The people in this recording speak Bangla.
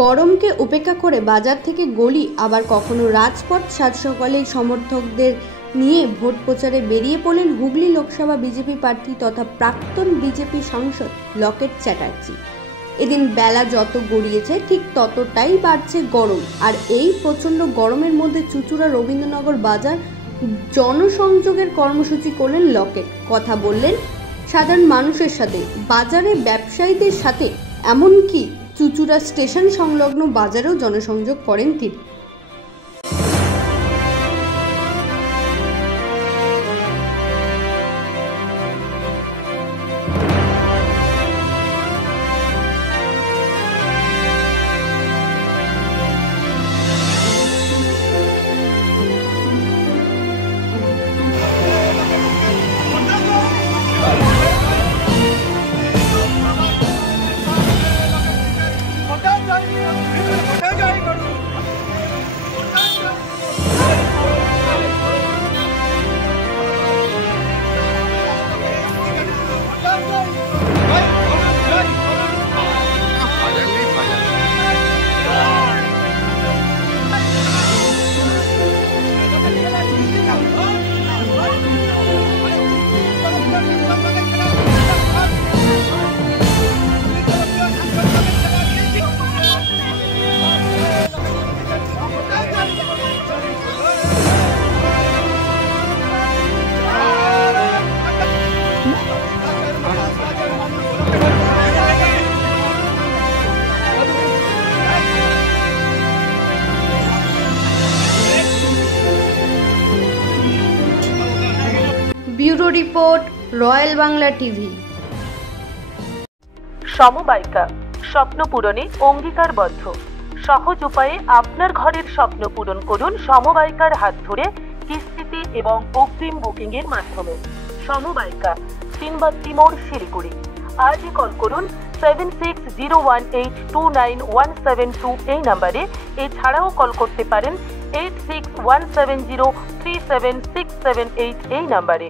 গরমকে উপেক্ষা করে বাজার থেকে গলি, আবার কখনো রাজপথ সাত সকালেই সমর্থকদের নিয়ে ভোট প্রচারে বেরিয়ে পড়লেন হুগলি লোকসভা বিজেপি প্রার্থী তথা প্রাক্তন বিজেপি সাংসদ লকেট চ্যাটার্জি। এদিন বেলা যত গড়িয়েছে ঠিক ততটাই বাড়ছে গরম, আর এই প্রচণ্ড গরমের মধ্যে চুঁচুড়া রবীন্দ্রনগর বাজার জনসংযোগের কর্মসূচি করলেন লকেট। কথা বললেন সাধারণ মানুষের সাথে, বাজারে ব্যবসায়ীদের সাথে, এমনকি চুঁচুড়া স্টেশন সংলগ্ন বাজারেও জনসংযোগ করেন তিনি। Bureau report, Royal Bangla TV. সমবায়িকা স্বপ্ন পূরণে অঙ্গীকারবদ্ধ। সহজ উপায়ে আপনার ঘরের স্বপ্ন পূরণ করুন সমবায়িকার হাত ধরে, কিস্তিতে এবং অগ্রিম বুকিং এর মাধ্যমে। সমবায়িকা, তিনবাত্তি মোড়, শিলিগুড়ি। আজই কল করুন 7601829172 এই নাম্বারে। এছাড়াও কল করতে পারেন 8617037678 এই নাম্বারে।